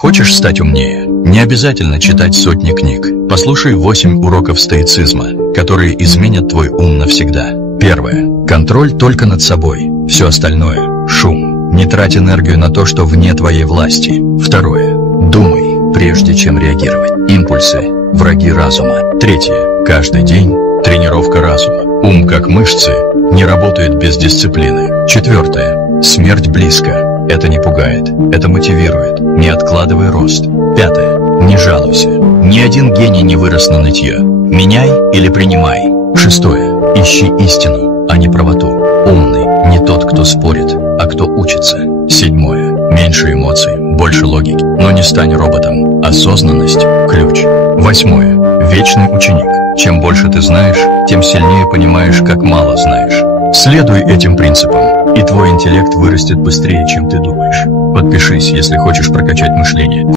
Хочешь стать умнее? Не обязательно читать сотни книг. Послушай 8 уроков стоицизма, которые изменят твой ум навсегда. Первое. Контроль только над собой. Все остальное – шум. Не трать энергию на то, что вне твоей власти. Второе. Думай, прежде чем реагировать. Импульсы – враги разума. Третье. Каждый день – тренировка разума. Ум, как мышцы, не работает без дисциплины. Четвертое. Смерть близко. Это не пугает, это мотивирует. Не откладывай рост. Пятое. Не жалуйся. Ни один гений не вырос на нытье. Меняй или принимай. Шестое. Ищи истину, а не правоту. Умный не тот, кто спорит, а кто учится. Седьмое. Меньше эмоций, больше логики. Но не стань роботом. Осознанность – ключ. Восьмое. Вечный ученик. Чем больше ты знаешь, тем сильнее понимаешь, как мало знаешь. Следуй этим принципам, и твой интеллект вырастет быстрее, чем ты думаешь. Подпишись, если хочешь прокачать мышление.